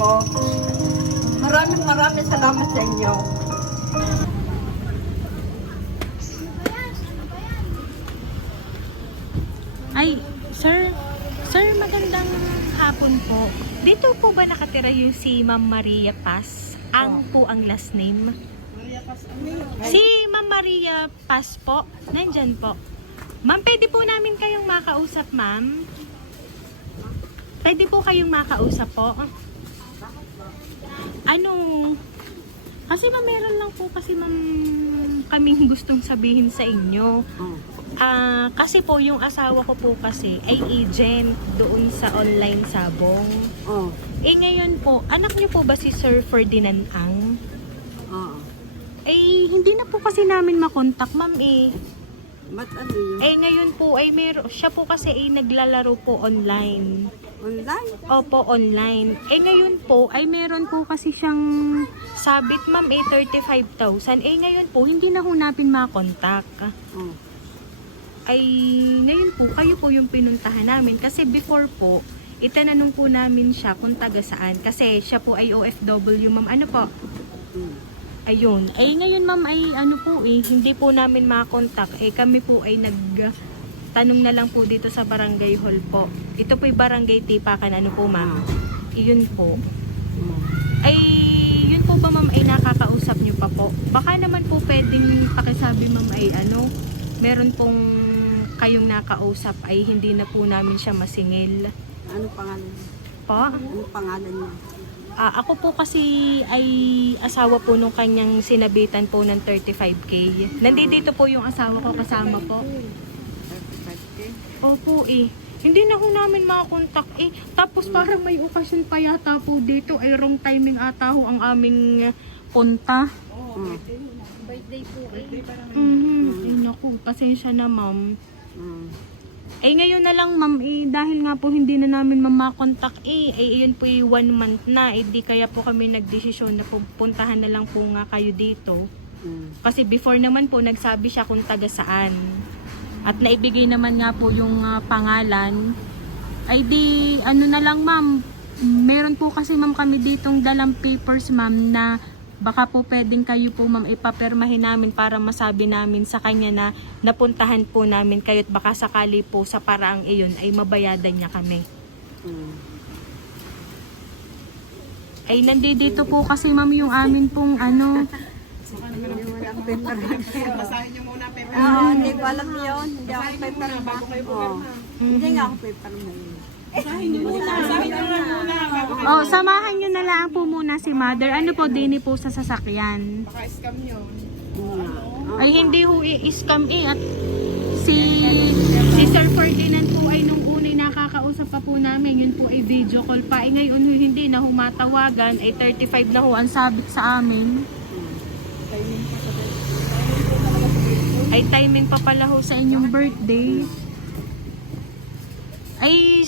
ko. Maraming salamat sa inyo. Ay, sir, magandang hapon po. Dito po ba nakatira yung si Ma'am Maria Paz? Ang po ang last name? Si Ma'am Maria Paz po, nandyan po. Ma'am, pwede po namin kayong makausap, ma'am? Pwede po kayong makausap po? Ano? Kasi ma'am, meron lang po kasi ma'am kaming gustong sabihin sa inyo. Kasi po yung asawa ko po kasi ay agent doon sa online sabong. Eh ngayon po, anak niyo po ba si Sir Ferdinand Ang? Eh hindi na po kasi namin makontak, ma'am eh. Ba't ano yun? Eh ngayon po ay siya po kasi ay naglalaro po online. Online? Opo, online. Eh ngayon po ay meron po kasi siyang sabit, ma'am, 35,000. Eh ngayon po hindi na ho natin makontak. Ay ngayon po kayo po yung pinuntahan namin kasi before po itananong po namin siya kung taga saan kasi siya po ay OFW, ma'am. Ano po? Ayun. Eh ngayon, ma'am, ay ano po eh, hindi po namin makontak. Eh kami po ay nagtanong na lang po dito sa barangay hall po. Ito po yung barangay Tipakan. Ano po, ma'am? Iyon po. Ay yun po ba, ma'am, ay nakakausap nyo pa po? Baka naman po pwedeng pakisabi, ma'am, ay ano, meron pong kayong nakausap ay hindi na po namin siya masingil. Ano pangalan niya? Po? Ano pangalan niya? Ako po kasi ay asawa po nung kanyang sinabitan po ng 35K. Nandito po yung asawa ko kasama po. 35K? Opo eh. Hindi na ho namin makakontak eh. Tapos parang may okasyon pa yata po dito. Ay wrong timing ata ho ang aming punta. Birthday po eh. Ay naku, pasensya na, ma'am. Eh ngayon na lang, ma'am, eh, dahil nga po hindi na namin mamakontak eh, ayun po yung 1 month na, eh di kaya po kami nagdesisyon na pupuntahan na lang po nga kayo dito. Kasi before naman po nagsabi siya kung taga saan. At naibigay naman nga po yung pangalan. Ay di, ano na lang, ma'am, meron po kasi, ma'am, kami ditong dalang papers, ma'am, na baka po pwedeng kayo po, ma'am, ipapermahin namin para masabi namin sa kanya na napuntahan po namin kayo at baka sakali po sa paraang iyon ay mabayadan niya kami. Ay nandito po kasi, ma'am, yung amin pong ano. Basahin niyo muna paper. Oo, hindi ko alam yun. Hindi ako paper ba? Hindi nga ako paper mo yun. Basahin niyo muna. Oh, samahan niyo na lang po muna si mother. Ano po, dini po sa sasakyan. Baka scam yun. Ay hindi ho i-scam eh. At si Sir Ferdinand po ay nung unay nakakausap pa po namin. Yun po ay video call pa. Ay ngayon ho hindi na humatawagan. Ay 35 na ho ang sabit sa amin. Ay timing pa pala ho sa inyong birthday. Ay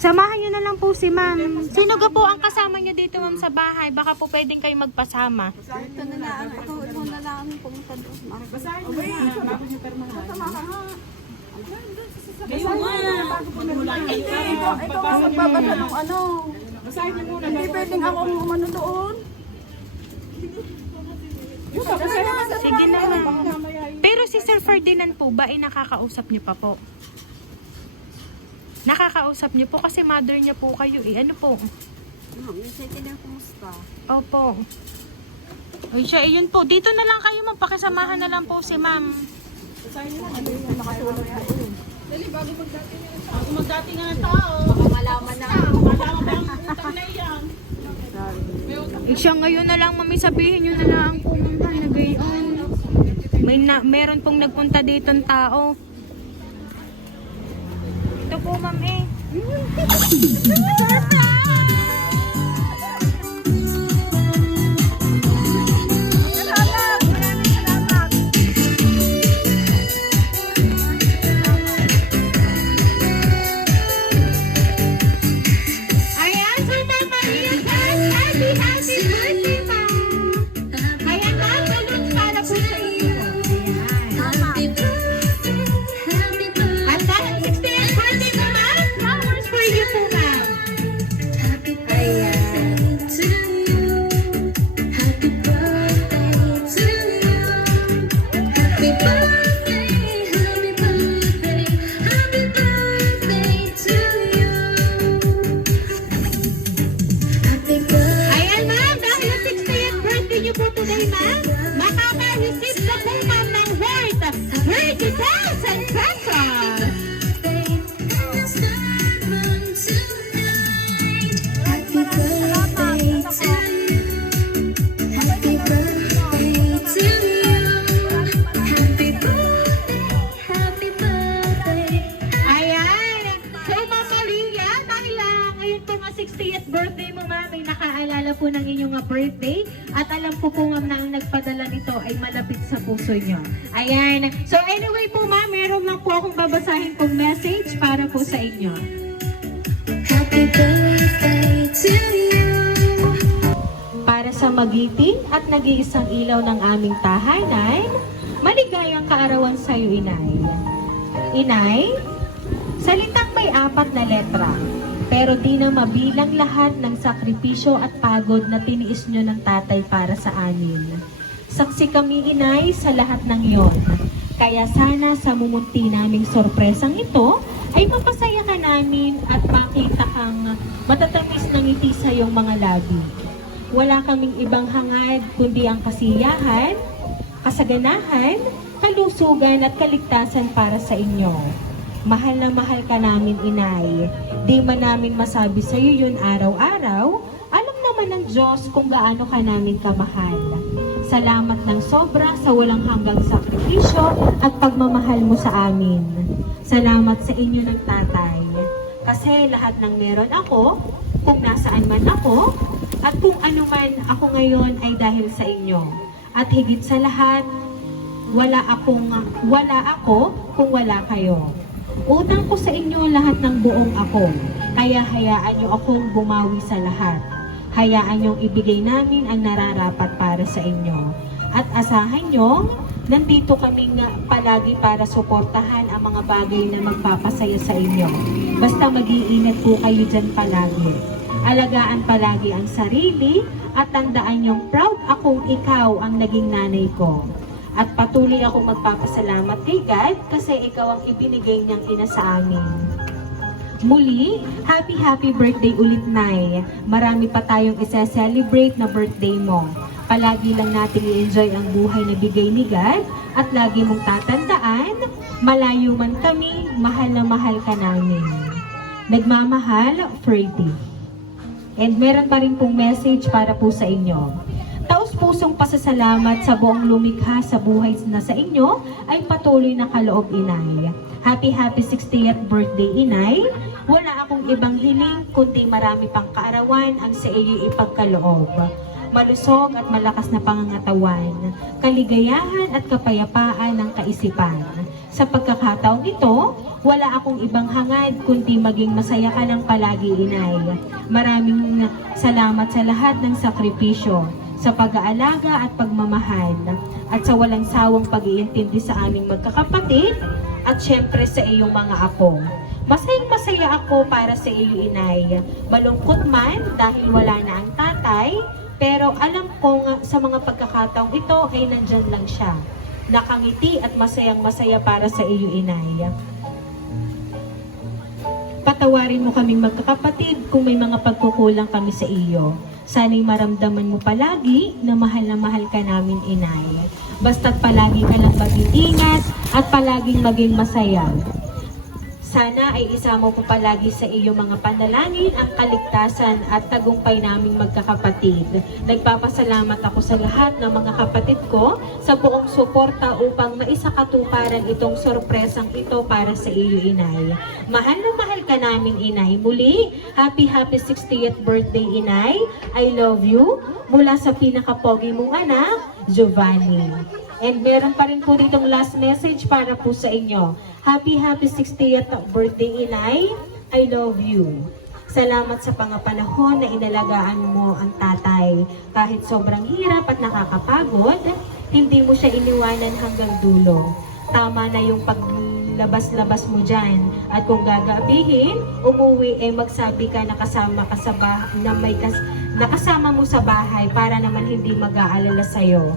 samahan nyo na lang po si ma'am. Sino ga po ang kasama nyo dito, ma'am, sa bahay? Baka po pwedeng kayo magpasama. Ito na lang. Ito na lang ang pumunta doon. Basahin mo na. Bago niyo permahan. Kayo nga. Ikaw ang magbabasa ng ano. Basahin niyo muna. Hindi pwedeng ako umano doon. Sige na, ma'am. Pero si Sir Ferdinand po ba ay nakakausap niyo pa po? Nakakausap niyo po kasi mother niya po kayo eh. Ano po? Minsan din kumusta? Opo. Ay siya, ayun po. Dito na lang kayo, ma'am. Pakisamahan na lang po si ma'am. Dali, bago magdati nga ng tao. Baka malaman na. Malaman ba ang utang na iyan? Eh siya, ngayon na lang, ma'am. Sabihin niyo na lang po, ma'am. Nagayon. Meron pong nagpunta dito ng tao. Ito po, ma'am eh. birthday mo, ma'am, ay nakaalala po ng inyong birthday. At alam ko po, ma'am, na ang nagpadala nito ay malapit sa puso nyo. Ayan. So anyway po, ma'am, meron lang po akong babasahin pong message para po sa inyo. Happy birthday to you. Para sa magiting at nag-iisang ilaw ng aming tahanan, maligayang kaarawan sa iyo, Inay. Inay, salitang may 4 na letra, pero di na mabilang lahat ng sakripisyo at pagod na tiniis nyo ng tatay para sa amin. Saksi kami, Inay, sa lahat ng iyon. Kaya sana sa mumunti naming sorpresang ito, ay mapasaya ka namin at makita kang matatamis ng ngiti sa iyong mga labi. Wala kaming ibang hangad kundi ang kasiyahan, kasaganahan, kalusugan at kaligtasan para sa inyo. Mahal na mahal ka namin, Inay. Di man namin masabi sa iyo yun araw-araw, alam naman ng Diyos kung gaano ka namin kamahal. Salamat ng sobra sa walang hanggang sakripisyo at pagmamahal mo sa amin. Salamat sa inyo ng tatay. Kasi lahat ng meron ako, kung nasaan man ako, at kung ano man ako ngayon ay dahil sa inyo. At higit sa lahat, wala ako kung wala kayo. Utang ko sa inyo lahat ng buong ako. Kaya hayaan niyo akong bumawi sa lahat. Hayaan niyong ibigay namin ang nararapat para sa inyo. At asahan niyo, nandito kami nga palagi para suportahan ang mga bagay na magpapasaya sa inyo. Basta mag-iingat po kayo dyan palagi. Alagaan palagi ang sarili at tandaan niyong proud akong ikaw ang naging nanay ko. At patuloy akong magpapasalamat kay God kasi ikaw ang ibinigay niyang ina sa amin. Muli, happy birthday ulit, Nay. Marami pa tayong isa-celebrate na birthday mo. Palagi lang natin i-enjoy ang buhay na bigay ni God at lagi mong tatandaan, malayo man kami, mahal na mahal ka namin. Nagmamahal, Freddy. And meron pa rin pong message para po sa inyo. Taos-pusong pasasalamat sa buong lumikha sa buhay na sa inyo ay patuloy na kaloob, Inay. Happy 60th birthday, Inay. Wala akong ibang hiling kundi marami pang kaarawan ang sa iyo ipagkaloob. Malusog at malakas na pangangatawan, kaligayahan at kapayapaan ng kaisipan. Sa pagkakataong ito, wala akong ibang hangad kundi maging masaya ka ng palagi, Inay. Maraming salamat sa lahat ng sakripisyo, sa pag-aalaga at pagmamahal, at sa walang sawang pag-iintindi sa aming magkakapatid, at syempre sa iyong mga apo. Masayang-masaya ako para sa iyo, Inay. Malungkot man dahil wala na ang tatay, pero alam ko nga sa mga pagkakataong ito ay nandyan lang siya. Nakangiti at masayang-masaya para sa iyo, Inay. Patawarin mo kaming magkakapatid kung may mga pagkukulang kami sa iyo. Sana'y maramdaman mo palagi na mahal ka namin, Inay. Basta't palagi ka lang mag-iingat at palaging maging masaya. Sana ay isama po palagi sa iyo mga panalangin ang kaligtasan at tagumpay naming magkakapatid. Nagpapasalamat ako sa lahat ng mga kapatid ko sa buong suporta upang maisakatuparan itong sorpresang ito para sa iyo, Inay. Mahal na mahal ka namin, Inay. Muli, happy 60th birthday, Inay. I love you. Mula sa pinakapogi mong anak, Giovanni. And meron pa rin po ditong last message para po sa inyo. Happy 60th birthday, Inay. I love you. Salamat sa pangapanahon na inalagaan mo ang tatay. Kahit sobrang hirap at nakakapagod, hindi mo siya iniwanan hanggang dulo. Tama na yung paglabas-labas mo dyan. At kung gagabihin, umuwi magsabi ka na kasama ka sa nakasama mo sa bahay para naman hindi mag-aalala sa'yo.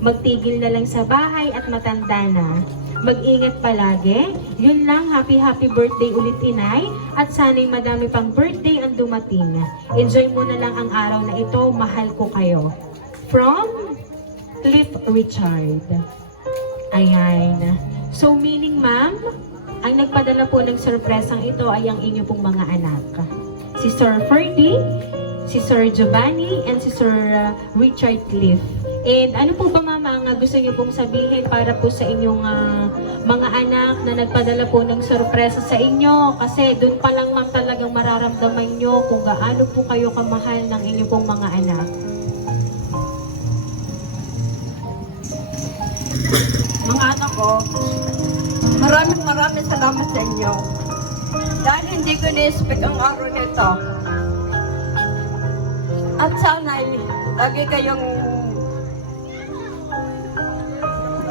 Magtigil na lang sa bahay at matanda na. Mag-ingat palagi. Yun lang, happy birthday ulit, Inay. At sana'y madami pang birthday ang dumating. Enjoy mo na lang ang araw na ito. Mahal ko kayo. From Cliff Richard. Ayan. So meaning, ma'am, ang nagpadala po ng sorpresang ito ay ang inyo pong mga anak. Si Sir Ferdy, si Sir Giovanni, and si Sir Richard Cliff. And ano po ba, mama, ang gusto niyo pong sabihin para po sa inyong mga anak na nagpadala po ng sorpresa sa inyo. Kasi doon pa lang ma'am talagang mararamdaman nyo kung gaano po kayo kamahal ng inyo pong mga anak. Mga anak ko, maraming salamat sa inyo. Dahil hindi ko na-expect ang araw nito. At sana'y lagi kayong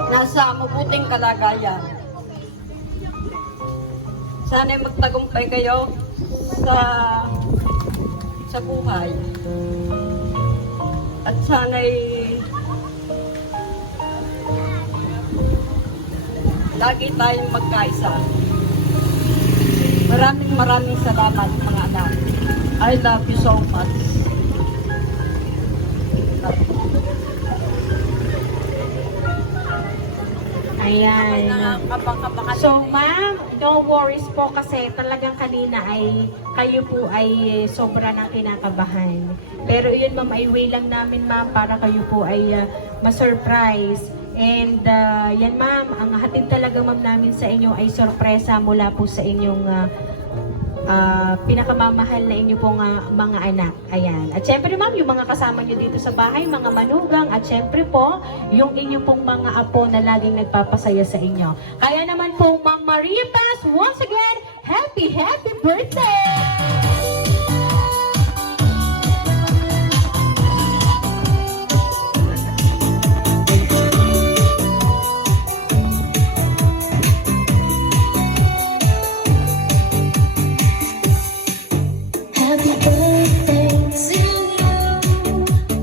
nasa mabuting kalagayan. Sana'y magtagumpay kayo sa buhay. At sana'y lagi tayong magkaisa. Maraming salamat mga anak. I love you so much. Ayan. So ma'am, no worries po kasi talagang kanina ay kayo po ay sobra na kinakabahan. Pero yun ma'am ay way lang namin ma'am para kayo po ay ma-surprise. And yan ma'am, ang hatid talaga ma'am namin sa inyo ay sorpresa mula po sa inyong pinakamamahal na inyo pong mga anak. Ayan. At syempre ma'am, yung mga kasama nyo dito sa bahay, mga manugang, at syempre po, yung inyo pong mga apo na laging nagpapasaya sa inyo. Kaya naman po, Ma'am Maria Paz, once again, happy birthday! Happy birthday to you.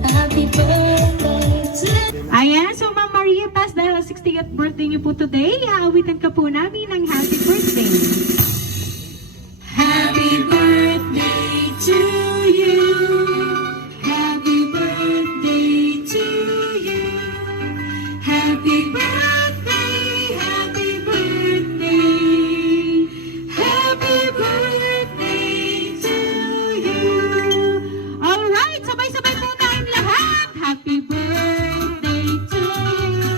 Happy birthday to you. Ayan, so Ma'am Maria Paz, dahil 60th birthday niyo po today, aawitan ka po namin ng happy birthday. Happy birthday to you. Happy birthday to you. Happy birthday, happy birthday. Happy birthday to you. Alright, sabay-sabay po tayong lahat. Happy birthday to you.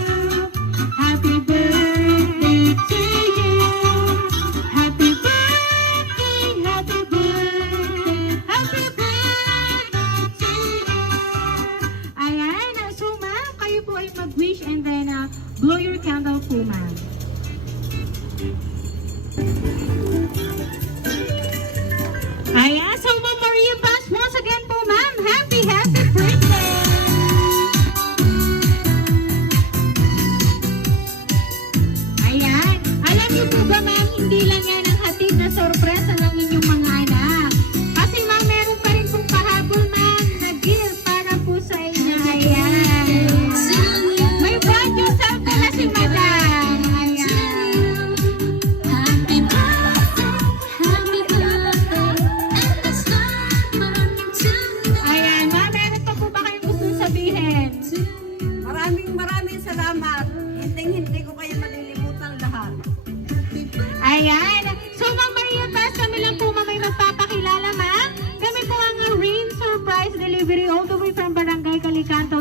Happy birthday to you. Happy birthday, happy birthday, happy birthday to you. Ayan, so ma'am, kayo po ay mag-wish and then blow your candle po ma'am. Ayan, so Ma'am Maria Paz, once again po ma'am, happy birthday! Ayan, alam niyo po ba ma'am, hindi lang yan ang hatid na sorpresa ng inyong mga anak. Kasi ma'am, meron pa rin pong pahabol ma'am na gift para po sa inyo. Ayan. May brand new cellphone na si madam. Ayan. Happy birthday, happy birthday, and let's start running to you. Ayan, ma'am, meron pa po ba kayong gustong sabihin? Maraming salamat. Hindi ko kayo malilimutan lahat. Ayan. So, Ma'am Maria Paz, kami lang po ma'am ay magpapakilala, ma'am. Kami po ang Rain Surprise Delivery all the way from Barangay Calicanto,